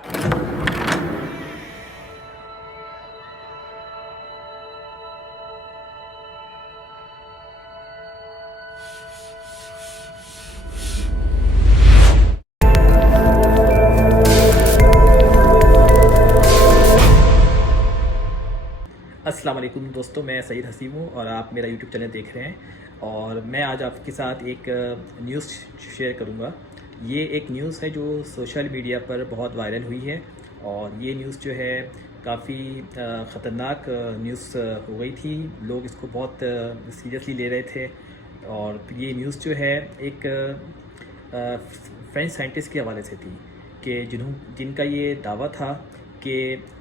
अस्सलाम वालेकुम दोस्तों, मैं सईद हसीब हूँ और आप मेरा यूट्यूब चैनल देख रहे हैं। और मैं आज आपके साथ एक न्यूज़ शेयर करूँगा। ये एक न्यूज़ है जो सोशल मीडिया पर बहुत वायरल हुई है और ये न्यूज़ जो है काफ़ी ख़तरनाक न्यूज़ हो गई थी। लोग इसको बहुत सीरियसली ले रहे थे। और ये न्यूज़ जो है एक फ्रेंच साइंटिस्ट के हवाले से थी कि जिनका ये दावा था कि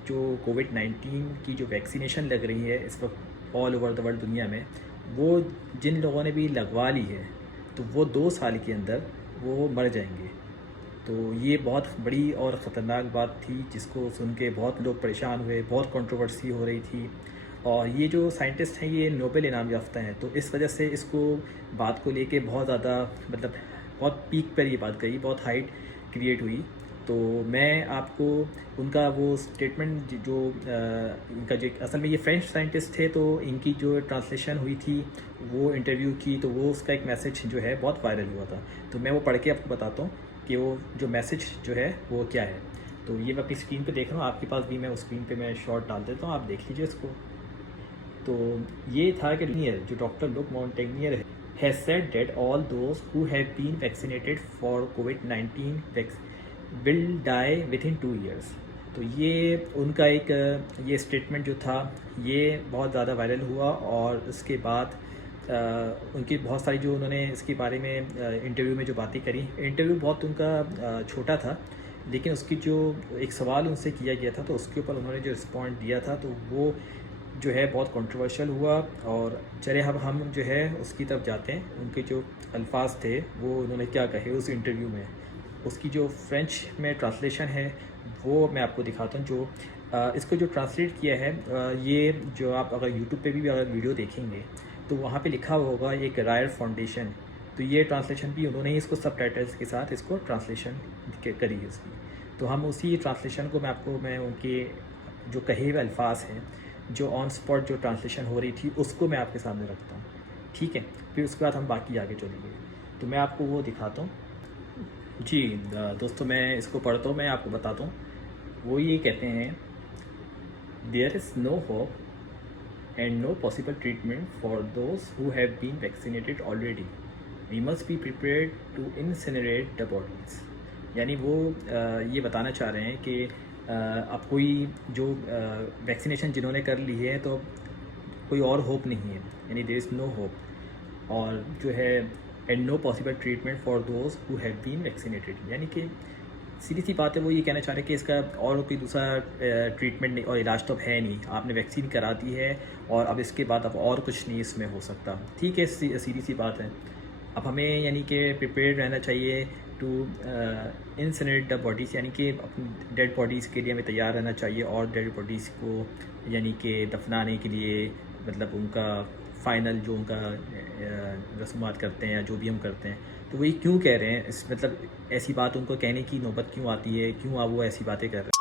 जो कोविड-19 की जो वैक्सीनेशन लग रही है इस वक्त ऑल ओवर द वर्ल्ड दुनिया में, वो जिन लोगों ने भी लगवा ली है तो वो 2 साल के अंदर वो मर जाएंगे। तो ये बहुत बड़ी और ख़तरनाक बात थी जिसको सुन के बहुत लोग परेशान हुए, बहुत कंट्रोवर्सी हो रही थी। और ये जो साइंटिस्ट हैं ये नोबेल इनाम याफ्ता हैं, तो इस वजह से इसको बात को लेके बहुत ज़्यादा मतलब बहुत पीक पर ये बात गई, बहुत हाइट क्रिएट हुई। तो मैं आपको उनका वो स्टेटमेंट जो इनका जो असल में ये फ्रेंच साइंटिस्ट थे, तो इनकी जो ट्रांसलेशन हुई थी वो इंटरव्यू की, तो वो उसका एक मैसेज जो है बहुत वायरल हुआ था। तो मैं वो पढ़ के आपको बताता हूँ कि वो जो मैसेज जो है वो क्या है। तो ये मैं अपनी स्क्रीन पे देख रहा हूँ, आपके पास भी मैं उस स्क्रीन पे मैं शॉर्ट डाल देता हूँ, आप देख लीजिए इसको। तो ये था कि जो डॉक्टर लुक मोंटेग्नियर है has said that all those who have been vaccinated for COVID-19 will die within 2 years। तो ये उनका एक ये स्टेटमेंट जो था ये बहुत ज़्यादा वायरल हुआ। और उसके बाद उनकी बहुत सारी जो उन्होंने इसके बारे में इंटरव्यू में जो बातें करी, इंटरव्यू बहुत उनका छोटा था, लेकिन उसकी जो एक सवाल उनसे किया गया था तो उसके ऊपर उन्होंने जो रिस्पॉन्ड दिया था तो वो जो है बहुत कंट्रोवर्शियल हुआ। और चले अब हम जो है उसकी तरफ जाते हैं। उनके जो अल्फाज थे वो उन्होंने क्या कहे उस इंटरव्यू में, उसकी जो फ्रेंच में ट्रांसलेशन है वो मैं आपको दिखाता हूँ। जो इसको जो ट्रांसलेट किया है ये जो आप अगर यूट्यूब पे भी अगर वीडियो देखेंगे तो वहाँ पे लिखा हुआ होगा एक रायर फाउंडेशन। तो ये ट्रांसलेशन भी उन्होंने ही इसको सबटाइटल्स के साथ इसको ट्रांसलेशन करी है उसकी। तो हम उसी ट्रांसलेशन को मैं उनके जो कहे हुए अल्फाज हैं, जो ऑन स्पॉट जो ट्रांसलेशन हो रही थी उसको मैं आपके सामने रखता हूँ, ठीक है। फिर उसके बाद हम बाकी आगे चलेंगे। तो मैं आपको वो दिखाता हूँ जी। दोस्तों मैं इसको पढ़ता हूँ, मैं आपको बताता हूँ। वो ये कहते हैं, there is no hope and no possible treatment for those who have been vaccinated already. We must be prepared to incinerate the bodies. यानी वो ये बताना चाह रहे हैं कि अब कोई जो वैक्सीनेशन जिन्होंने कर ली है तो कोई और होप नहीं है, यानी देयर इज़ नो होप। और जो है and no possible treatment for those who have been vaccinated, यानी कि सीधी सी बात है, वो ये कहना चाह रहे हैं कि इसका और कोई दूसरा ट्रीटमेंट नहीं और इलाज तो अब है नहीं, आपने वैक्सीन करा दी है और अब इसके बाद अब और कुछ नहीं इसमें हो सकता। ठीक है, सीधी सी बात है। अब हमें यानी कि प्रिपेयर्ड रहना चाहिए टू इंसिनरेट द बॉडीज़, यानी कि अपनी डेड बॉडीज़ के लिए हमें तैयार रहना चाहिए और डेड बॉडीज़ को यानी कि दफनाने के लिए मतलब उनका फ़ाइनल जो उनका रस्मात करते हैं या जो भी हम करते हैं, तो वही क्यों कह रहे हैं इस मतलब ऐसी बात उनको कहने की नौबत क्यों आती है, क्यों आप वो ऐसी बातें कर रहे हैं।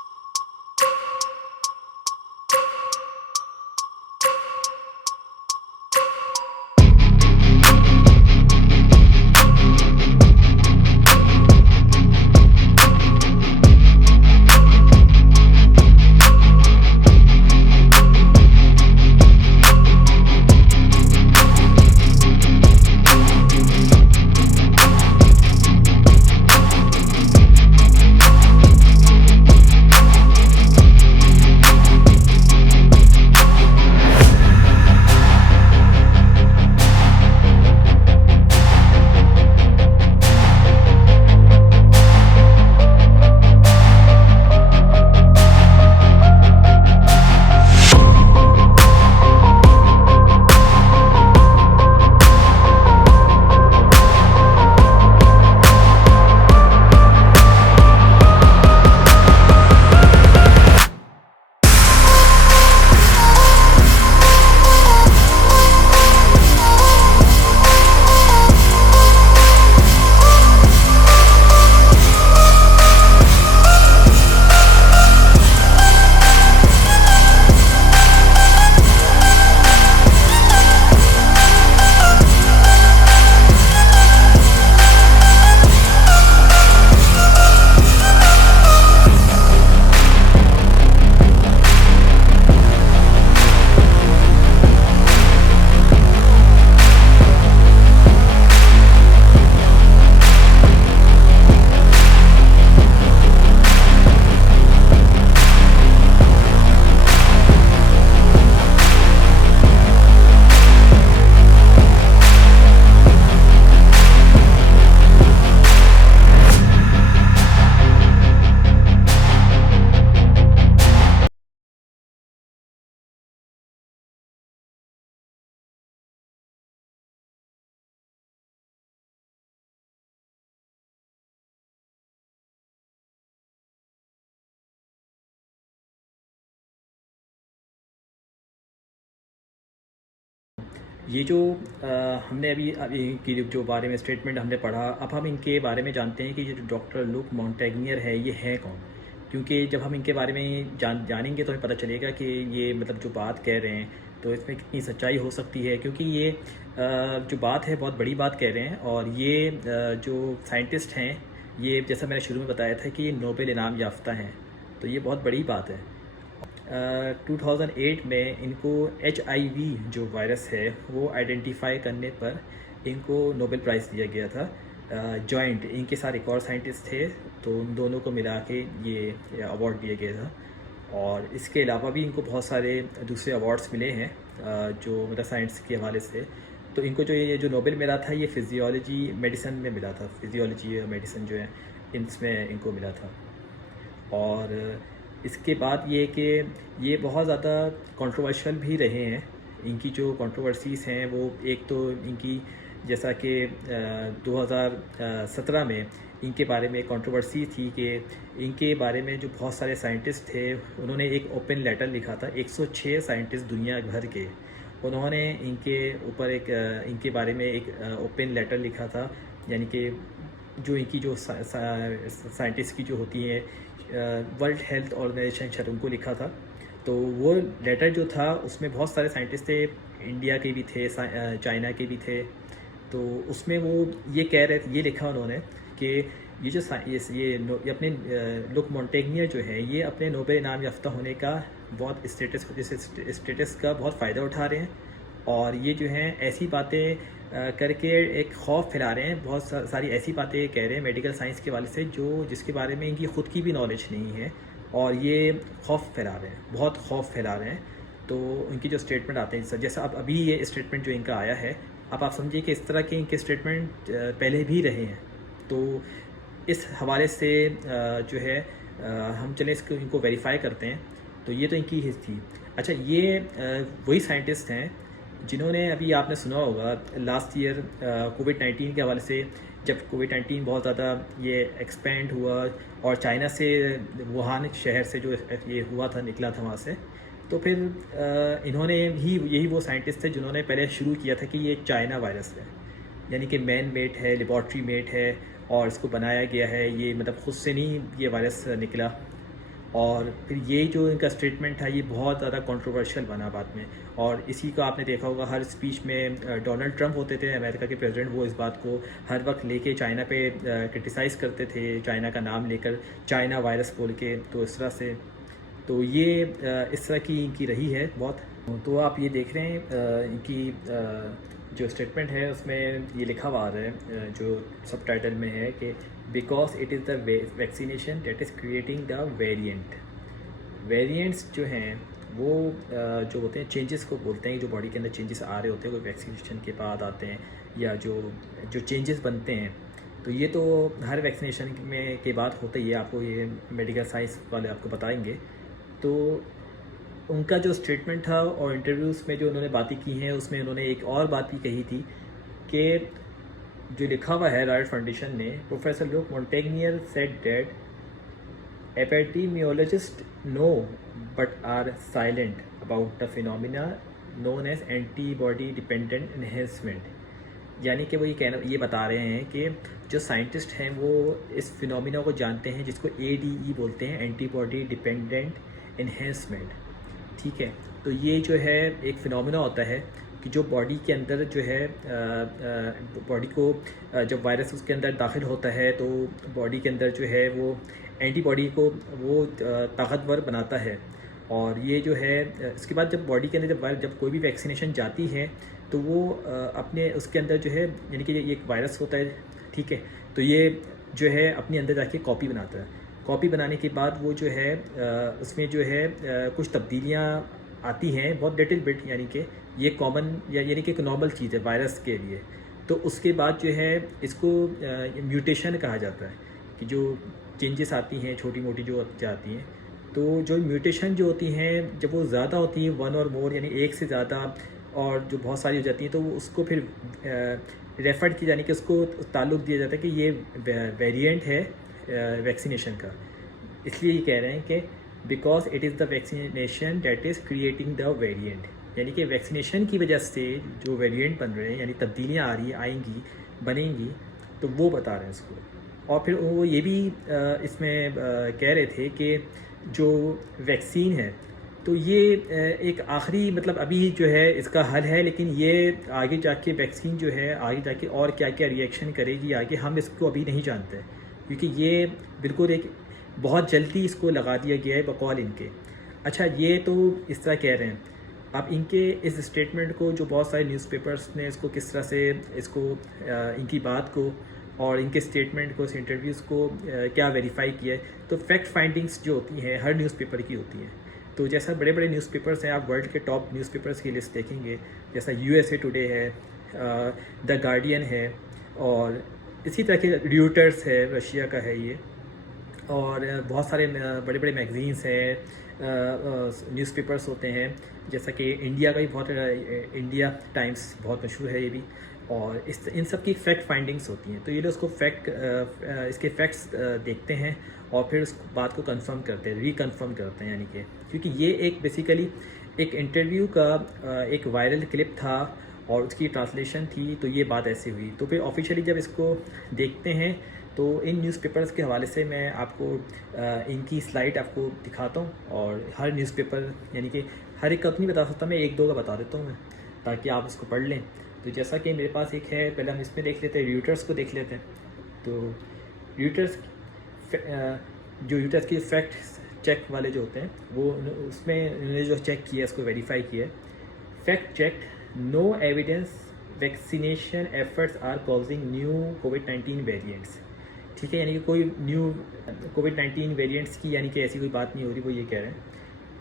ये जो हमने अभी की जो बारे में स्टेटमेंट हमने पढ़ा, अब हम इनके बारे में जानते हैं कि ये जो डॉक्टर लुक मोंटेग्नियर है ये है कौन। क्योंकि जब हम इनके बारे में जानेंगे तो हमें पता चलेगा कि ये मतलब जो बात कह रहे हैं तो इसमें कितनी सच्चाई हो सकती है, क्योंकि ये जो बात है बहुत बड़ी बात कह रहे हैं। और ये जो साइंटिस्ट हैं, ये जैसा मैंने शुरू में बताया था कि ये नोबेल इनाम याफ्ता हैं, तो ये बहुत बड़ी बात है। 2008 में इनको HIV जो वायरस है वो आइडेंटिफाई करने पर इनको नोबेल प्राइज़ दिया गया था। जॉइंट इनके साथ एक और साइंटिस्ट थे, तो उन दोनों को मिला के ये अवार्ड दिया गया था। और इसके अलावा भी इनको बहुत सारे दूसरे अवार्ड्स मिले हैं जो मतलब साइंस के हवाले से। तो इनको ये जो नोबेल मिला था ये फिजियोलॉजी मेडिसिन में मिला था, फिजियोलॉजी और मेडिसिन जो है इसमें इनको मिला था। और इसके बाद ये कि ये बहुत ज़्यादा कंट्रोवर्शियल भी रहे हैं। इनकी जो कंट्रोवर्सीज़ हैं वो एक तो इनकी जैसा कि 2017 में इनके बारे में कंट्रोवर्सी थी कि इनके बारे में जो बहुत सारे साइंटिस्ट थे उन्होंने एक ओपन लेटर लिखा था। 106 साइंटिस्ट दुनिया भर के, उन्होंने इनके ऊपर इनके बारे में एक ओपन लेटर लिखा था। यानी कि जो इनकी जो साइंटिस्ट की जो होती हैं वर्ल्ड हेल्थ ऑर्गेनाइजेशन शायद उनको लिखा था। तो वो लेटर जो था उसमें बहुत सारे साइंटिस्ट थे, इंडिया के भी थे, चाइना के भी थे। तो उसमें वो ये कह रहे थे, ये लिखा उन्होंने कि ये जो ये अपने लुक मोंटेग्नियर जो है ये अपने नोबेल इनाम याफ्ता होने का बहुत स्टेटस का बहुत फ़ायदा उठा रहे हैं। और ये जो हैं ऐसी बातें करके एक खौफ फैला रहे हैं, बहुत सारी ऐसी बातें कह रहे हैं मेडिकल साइंस के वाले से जिसके बारे में इनकी ख़ुद की भी नॉलेज नहीं है, और ये खौफ फैला रहे हैं, बहुत खौफ फैला रहे हैं। तो इनकी जो स्टेटमेंट आते हैं जैसा अब अभी ये स्टेटमेंट जो इनका आया है, अब आप समझिए कि इस तरह के इनके स्टेटमेंट पहले भी रहे हैं। तो इस हवाले से जो है हम चलें इनको वेरीफाई करते हैं। तो ये तो इनकी हिस्स थी। अच्छा, ये वही साइंटिस्ट हैं जिन्होंने अभी आपने सुना होगा लास्ट ईयर कोविड-19 के हवाले से, जब कोविड-19 बहुत ज़्यादा ये एक्सपेंड हुआ और चाइना से वुहान शहर से जो ये हुआ था निकला था वहाँ से, तो फिर इन्होंने यही वो साइंटिस्ट थे जिन्होंने पहले शुरू किया था कि ये चाइना वायरस है, यानी कि मैन मेड है, लेबॉर्ट्री मेड है और इसको बनाया गया है, ये मतलब ख़ुद से नहीं ये वायरस निकला। और फिर ये जो इनका स्टेटमेंट था ये बहुत ज़्यादा कंट्रोवर्शियल बना बाद में। और इसी का आपने देखा होगा हर स्पीच में डोनाल्ड ट्रंप होते थे अमेरिका के प्रेसिडेंट, वो इस बात को हर वक्त लेके चाइना पे क्रिटिसाइज़ करते थे, चाइना का नाम लेकर चाइना वायरस बोल के। तो इस तरह से तो ये इस तरह की इनकी रही है बहुत। तो आप ये देख रहे हैं इनकी जो स्टेटमेंट है उसमें ये लिखा हुआ आ रहा है जो सब टाइटल में है कि because it is the vaccination that is creating the variant. Variants जो हैं वो जो होते हैं चेंजेस को बोलते हैं, जो बॉडी के अंदर चेंजेस आ रहे होते हैं वो वैक्सीनेशन के बाद आते हैं, या जो चेंजेस बनते हैं। तो ये तो हर वैक्सीनेशन में के बाद होता ही है, आपको ये मेडिकल साइंस वाले आपको बताएंगे। तो उनका जो स्टेटमेंट था और इंटरव्यूज़ में जो उन्होंने बातें की हैं उसमें उन्होंने एक और बात भी कही थी कि जो लिखा हुआ है राइट फाउंडेशन ने, professor Luc Montagnier said that epidemiologist know but are silent about the phenomena known as antibody dependent enhancement. यानी कि वो ये बता रहे हैं कि जो साइंटिस्ट हैं वो इस फिनोमिना को जानते हैं जिसको ADE बोलते हैं, एंटीबॉडी डिपेंडेंट एनहेंसमेंट। ठीक है, तो ये जो है एक फिनोमिना होता है कि जो बॉडी के अंदर जो है बॉडी को जब वायरस उसके अंदर दाखिल होता है तो बॉडी के अंदर जो है वो एंटीबॉडी को वो ताकतवर बनाता है। और ये जो है इसके बाद जब बॉडी के अंदर जब कोई भी वैक्सीनेशन जाती है तो वो अपने उसके अंदर जो है, यानी कि ये एक वायरस होता है, ठीक है, तो ये जो है अपने अंदर जाके कॉपी बनाता है। कॉपी बनाने के बाद वो जो है उसमें जो है कुछ तब्दीलियाँ आती हैं बहुत लिटिल बिट, यानी कि ये कॉमन यानी कि एक नॉर्मल चीज़ है वायरस के लिए। तो उसके बाद जो है इसको म्यूटेशन कहा जाता है कि जो चेंजेस आती हैं छोटी मोटी जो जाती हैं। तो जो म्यूटेशन जो होती हैं जब वो ज़्यादा होती है, वन और मोर यानी एक से ज़्यादा, और जो बहुत सारी हो जाती हैं तो वो उसको फिर रेफर की यानी कि उसको ताल्लुक़ दिया जाता है कि ये वेरिएंट है वैक्सीनेशन का। इसलिए ये कह रहे हैं कि because it is the vaccination that is creating the variant. यानी कि वैक्सीनेशन की वजह से जो वेरिएंट बन रहे हैं, यानी तब्दीलियाँ आ रही आएंगी, बनेंगी, तो वो बता रहे हैं इसको। और फिर वो ये भी इसमें कह रहे थे कि जो वैक्सीन है तो ये एक आखिरी मतलब अभी जो है इसका हल है, लेकिन ये आगे जाके वैक्सीन जो है आगे जाके और क्या क्या रिएक्शन करेगी आगे, हम इसको अभी नहीं जानते, क्योंकि ये बिल्कुल एक बहुत जल्दी इसको लगा दिया गया है बकौल इनके। अच्छा, ये तो इस तरह कह रहे हैं। अब इनके इस स्टेटमेंट को जो बहुत सारे न्यूज़पेपर्स ने इसको किस तरह से इसको इनकी बात को और इनके स्टेटमेंट को, इस इंटरव्यूज़ को क्या वेरीफाई किया है, तो फैक्ट फाइंडिंग्स जो होती हैं हर न्यूज़पेपर की होती हैं। तो जैसा बड़े बड़े न्यूज़पेपर्स हैं, आप वर्ल्ड के टॉप न्यूज़पेपर्स की लिस्ट देखेंगे, जैसा यूएसए टुडे है, द गार्डियन है, और इसी तरह के रॉयटर्स है, रशिया का है ये, और बहुत सारे बड़े बड़े मैगज़ीन्स हैं, न्यूज़पेपर्स होते हैं, जैसा कि इंडिया का भी बहुत इंडिया टाइम्स बहुत मशहूर है ये भी, और इन सब की फैक्ट फाइंडिंग्स होती हैं। तो ये लोग उसको इसके फैक्ट्स देखते हैं और फिर उस बात को कंफर्म करते हैं, रिकन्फर्म करते हैं, यानी कि क्योंकि ये एक बेसिकली एक इंटरव्यू का एक वायरल क्लिप था और उसकी ट्रांसलेशन थी, तो ये बात ऐसी हुई। तो फिर ऑफिशियली जब इसको देखते हैं तो इन न्यूज़पेपर्स के हवाले से मैं आपको इनकी स्लाइड आपको दिखाता हूँ, और हर न्यूज़पेपर यानी कि हर एक का नहीं बता सकता, मैं एक दो का बता देता हूँ मैं, ताकि आप इसको पढ़ लें। तो जैसा कि मेरे पास एक है, पहले हम इसमें देख लेते हैं, रॉयटर्स को देख लेते हैं। तो रॉयटर्स जो रॉयटर्स की फैक्ट चेक वाले जो होते हैं वो, उसमें उन्होंने जो चेक किया उसको वेरीफाई किया। Fact check, no evidence vaccination efforts are causing new कोविड-19 वेरिएंट्स। ठीक है, यानी कि कोई न्यू कोविड-19 वेरिएंट्स की यानी कि ऐसी कोई बात नहीं हो रही, वो ये कह रहे हैं।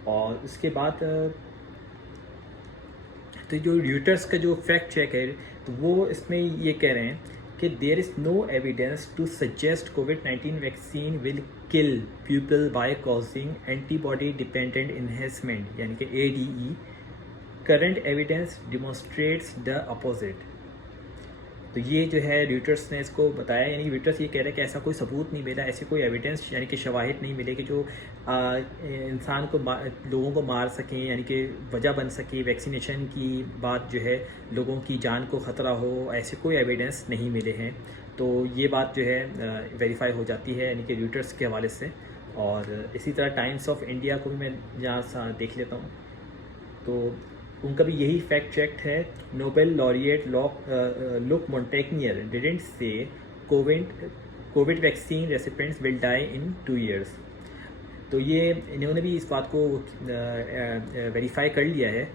और उसके बाद तो जो रॉयटर्स का जो फैक्ट चेक है तो वो इसमें ये कह रहे हैं कि there is no evidence to suggest कोविड-19 vaccine will kill people by causing antibody dependent enhancement, यानी कि ADE। Current evidence demonstrates the opposite. तो ये जो है रॉयटर्स ने इसको बताया, यानी रॉयटर्स ये कह रहे हैं कि ऐसा कोई सबूत नहीं मिला, ऐसे कोई एविडेंस यानी कि शवाहिद नहीं मिले कि जो इंसान को लोगों को मार सकें, यानी कि वजह बन सके वैक्सीनेशन की बात जो है लोगों की जान को ख़तरा हो, ऐसे कोई एविडेंस नहीं मिले हैं। तो ये बात जो है वेरीफाई हो जाती है, यानी कि रॉयटर्स के हवाले से। और इसी तरह टाइम्स ऑफ इंडिया को भी मैं यहाँ देख लेता हूँ, तो उनका भी यही फैक्ट चेक है। Nobel laureate Luc Montagnier didn't say COVID vaccine recipients will die in 2 years। तो ये इन्होंने भी इस बात को वेरीफाई कर लिया है।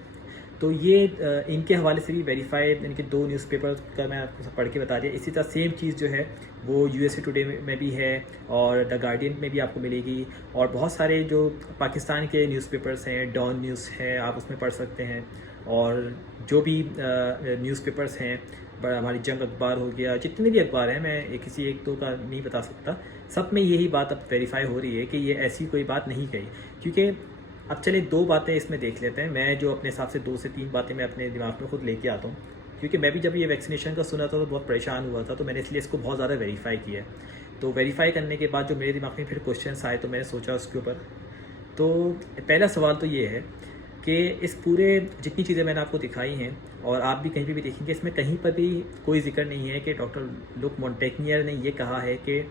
तो ये इनके हवाले से भी वेरीफाई, इनके 2 न्यूज़पेपर का मैं आपको पढ़ के बता दिया। इसी तरह सेम चीज़ जो है वो यूएसए टुडे में भी है और द गार्डियन में भी आपको मिलेगी, और बहुत सारे जो पाकिस्तान के न्यूज़पेपर्स हैं, डॉन न्यूज़ है, आप उसमें पढ़ सकते हैं। और जो भी न्यूज़पेपर्स हैं, हमारी जंग अखबार हो गया, जितने भी अखबार हैं, मैं किसी एक दो का नहीं बता सकता, सब में यही बात अब वेरीफाई हो रही है कि ये ऐसी कोई बात नहीं कही। क्योंकि अब चले 2 बातें इसमें देख लेते हैं, मैं जो अपने हिसाब से 2 से 3 बातें मैं अपने दिमाग में खुद लेके आता हूँ, क्योंकि मैं भी जब ये वैक्सीनेशन का सुना था तो बहुत परेशान हुआ था, तो मैंने इसलिए इसको बहुत ज़्यादा वेरीफाई किया। तो वेरीफाई करने के बाद जो मेरे दिमाग में फिर क्वेश्चंस आए, तो मैंने सोचा उसके ऊपर। तो पहला सवाल तो ये है कि इस पूरे जितनी चीज़ें मैंने आपको दिखाई हैं, और आप भी कहीं भी देखेंगे, इसमें कहीं पर भी कोई जिक्र नहीं है कि डॉक्टर लुक मोंटेग्नियर ने ये कहा है कि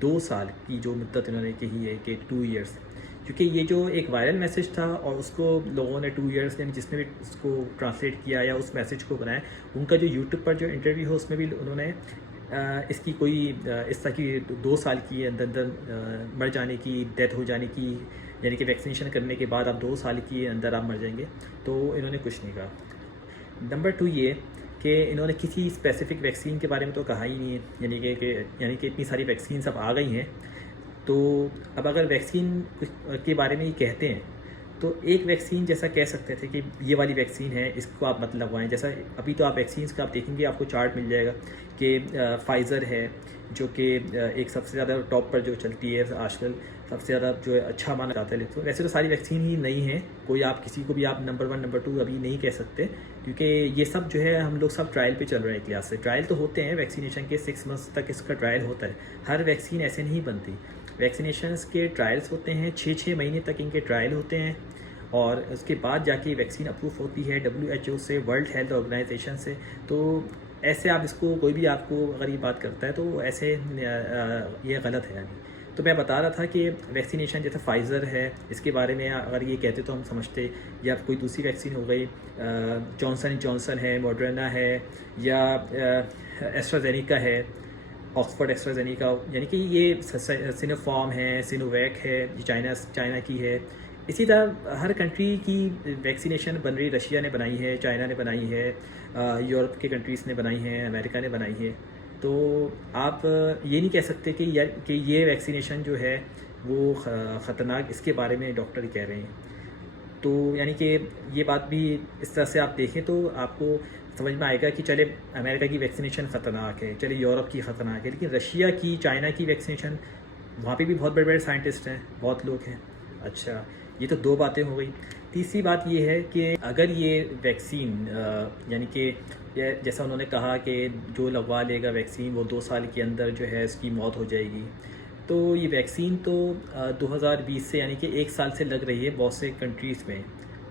2 साल की जो मुद्दत इन्होंने कही है कि 2 years, क्योंकि ये जो एक वायरल मैसेज था और उसको लोगों ने 2 years यानी जिसने भी उसको ट्रांसलेट किया या उस मैसेज को बनाया, उनका जो यूट्यूब पर जो इंटरव्यू हो उसमें भी उन्होंने इसकी कोई इस तरह की 2 साल की अंदर अंदर मर जाने की, डेथ हो जाने की, यानी कि वैक्सीनेशन करने के बाद आप 2 साल के अंदर आप मर जाएंगे, तो इन्होंने कुछ नहीं कहा। नंबर 2 ये कि इन्होंने किसी स्पेसिफिक वैक्सीन के बारे में तो कहा ही नहीं है, यानी कि इतनी सारी वैक्सीन अब आ गई हैं। तो अब अगर वैक्सीन के बारे में ही कहते हैं तो एक वैक्सीन जैसा कह सकते थे कि ये वाली वैक्सीन है, इसको आप मत लगवाएं। जैसा अभी तो आप वैक्सीन्स का आप देखेंगे, आपको चार्ट मिल जाएगा कि फाइज़र है जो कि एक सबसे ज़्यादा टॉप पर जो चलती है आजकल, सबसे ज़्यादा जो है अच्छा माना जाता है। तो वैसे तो सारी वैक्सीन ही नहीं है, कोई आप किसी को भी आप नंबर 1 नंबर 2 अभी नहीं कह सकते, क्योंकि ये सब जो है हम लोग सब ट्रायल पे चल रहे हैं। एक लिहाज से ट्रायल तो होते हैं वैक्सीनेशन के, 6 months तक इसका ट्रायल होता है। हर वैक्सीन ऐसे नहीं बनती, वैक्सीनेशन के ट्रायल्स होते हैं, 6-6 महीने तक इनके ट्रायल होते हैं, और उसके बाद जाके वैक्सीन अप्रूव होती है WHO से, वर्ल्ड हेल्थ ऑर्गेनाइजेशन से। तो ऐसे आप इसको, कोई भी आपको अगर ये बात करता है तो ऐसे ये गलत है यानी। तो मैं बता रहा था कि वैक्सीनेशन जैसे फाइज़र है, इसके बारे में अगर ये कहते तो हम समझते, या कोई दूसरी वैक्सीन हो गई, जॉनसन जॉनसन है, मॉडर्ना है, या एस्ट्राजेनिका है, ऑक्सफोर्ड एस्ट्राजेनिका, यानी कि ये सिनोफार्म है, सिनोवैक है, ये चाइना की है। इसी तरह हर कंट्री की वैक्सीनेशन बन रही, रशिया ने बनाई है, चाइना ने बनाई है, यूरोप के कंट्रीज़ ने बनाई हैं, अमेरिका ने बनाई है। तो आप ये नहीं कह सकते कि ये वैक्सीनेशन जो है वो ख़तरनाक, इसके बारे में डॉक्टर कह रहे हैं। तो यानी कि ये बात भी इस तरह से आप देखें तो आपको समझ में आएगा कि चले अमेरिका की वैक्सीनेशन ख़तरनाक है, चले यूरोप की ख़तरनाक है, लेकिन रशिया की, चाइना की वैक्सीनेशन, वहाँ पे भी बहुत बड़े बड़े साइंटिस्ट हैं, बहुत लोग हैं। अच्छा, ये तो 2 बातें हो गई। तीसरी बात ये है कि अगर ये वैक्सीन यानी कि जैसा उन्होंने कहा कि जो लगवा लेगा वैक्सीन वो 2 साल के अंदर जो है उसकी मौत हो जाएगी। तो ये वैक्सीन तो 2020 से यानी कि 1 साल से लग रही है बहुत से कंट्रीज़ में।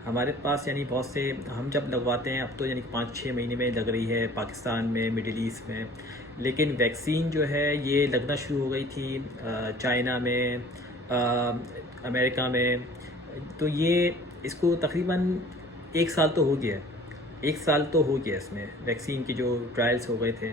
हमारे पास यानी बहुत से, हम जब लगवाते हैं अब तो यानी 5-6 महीने में लग रही है पाकिस्तान में, मिडिल ईस्ट में। लेकिन वैक्सीन जो है ये लगना शुरू हो गई थी चाइना में, अमेरिका में। तो ये इसको तकरीबन 1 साल तो हो गया है, 1 साल तो हो गया इसमें, वैक्सीन के जो ट्रायल्स हो गए थे।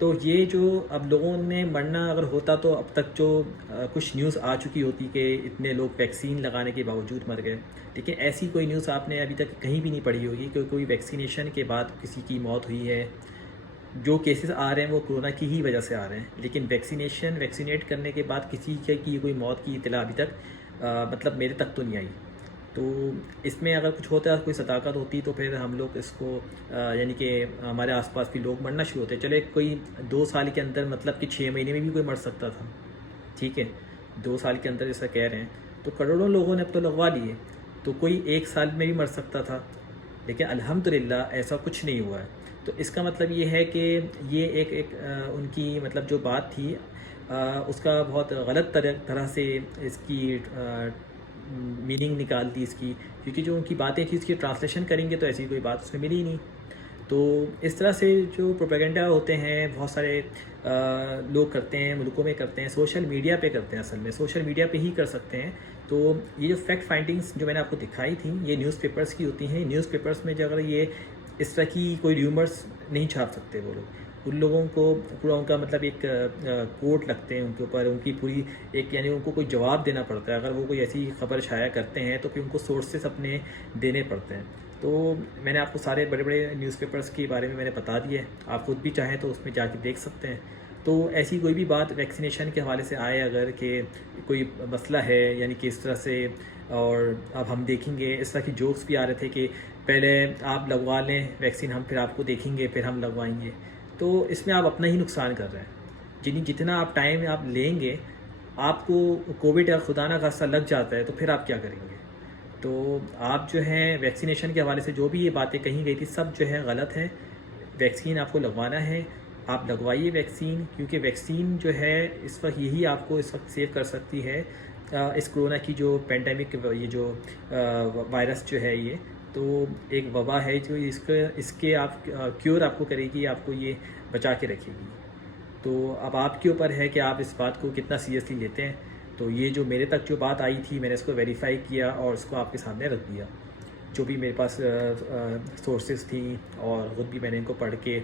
तो ये जो अब लोगों ने मरना अगर होता तो अब तक जो कुछ न्यूज़ आ चुकी होती कि इतने लोग वैक्सीन लगाने के बावजूद मर गए। लेकिन ऐसी कोई न्यूज़ आपने अभी तक कहीं भी नहीं पढ़ी होगी कि कोई वैक्सीनेशन के बाद किसी की मौत हुई है। जो केसेस आ रहे हैं वो कोरोना की ही वजह से आ रहे हैं, लेकिन वैक्सीनेट करने के बाद किसी की कोई मौत की इत्तला अभी तक मतलब मेरे तक तो नहीं आई। तो इसमें अगर कुछ होता, कोई सदाकत होती तो फिर हम लोग इसको यानी कि हमारे आसपास भी लोग मरना शुरू होते। चले कोई 2 साल के अंदर, मतलब कि 6 महीने में भी कोई मर सकता था, ठीक है, 2 साल के अंदर जैसा कह रहे हैं, तो करोड़ों लोगों ने अब तो लगवा लिए, तो कोई 1 साल में भी मर सकता था। लेकिन अल्हम्दुलिल्लाह ऐसा कुछ नहीं हुआ है। तो इसका मतलब ये है कि ये एक उनकी मतलब जो बात थी उसका बहुत गलत तरह से इसकी मीनिंग निकाल दी इसकी, क्योंकि जो उनकी बातें थी उसकी ट्रांसलेशन करेंगे तो ऐसी कोई बात उसमें मिली ही नहीं। तो इस तरह से जो प्रोपेगेंडा होते हैं बहुत सारे लोग करते हैं, मुल्कों में करते हैं, सोशल मीडिया पे करते हैं, असल में सोशल मीडिया पे ही कर सकते हैं। तो ये जो फैक्ट फाइंडिंग्स जो मैंने आपको दिखाई थी ये न्यूज़पेपर्स की होती हैं। न्यूज़पेपर्स में जो अगर ये इस तरह की कोई र्यूमर्स नहीं छाप सकते वो लोग, उन लोगों को पूरा उनका मतलब एक कोर्ट लगते हैं उनके ऊपर, उनकी पूरी एक यानी उनको कोई जवाब देना पड़ता है। अगर वो कोई ऐसी खबर छाया करते हैं तो फिर उनको सोर्सेस अपने देने पड़ते हैं। तो मैंने आपको सारे बड़े बड़े न्यूज़पेपर्स के बारे में मैंने बता दिए, आप खुद भी चाहें तो उसमें जाके देख सकते हैं। तो ऐसी कोई भी बात वैक्सीनेशन के हवाले से आए अगर कि कोई मसला है यानी कि इस तरह से, और अब हम देखेंगे इस तरह की जोक्स भी आ रहे थे कि पहले आप लगवा लें वैक्सीन, हम फिर आपको देखेंगे, फिर हम लगवाएंगे। तो इसमें आप अपना ही नुकसान कर रहे हैं। जितना आप टाइम आप लेंगे, आपको कोविड या खुदा ना खास्ता लग जाता है तो फिर आप क्या करेंगे। तो आप जो है वैक्सीनेशन के हवाले से जो भी ये बातें कही गई थी सब जो है गलत है। वैक्सीन आपको लगवाना है, आप लगवाइए वैक्सीन, क्योंकि वैक्सीन जो है इस वक्त यही आपको इस वक्त सेव कर सकती है इस कोरोना की जो पेंडेमिक, ये जो वायरस जो है ये तो एक वबा है जो इसके आप क्योर आपको करेगी, आपको ये बचा के रखेगी। तो अब आपके ऊपर है कि आप इस बात को कितना सीरियसली लेते हैं। तो ये जो मेरे तक जो बात आई थी मैंने इसको वेरीफाई किया और इसको आपके सामने रख दिया। जो भी मेरे पास सोर्सेज थी और ख़ुद भी मैंने इनको पढ़ के,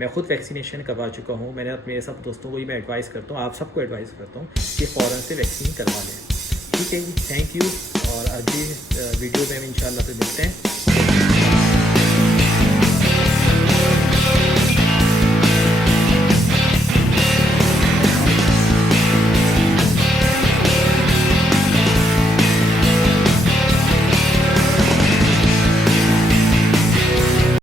मैं ख़ुद वैक्सीनेशन करवा चुका हूँ। मैंने अपने सब दोस्तों को भी मैं एडवाइस करता हूँ, आप सबको एडवाइस करता हूँ कि फ़ौरन से वैक्सीन करवा लें। ठीक है जी, थैंक यू। और अगली वीडियो में इंशाल्लाह फिर मिलते हैं।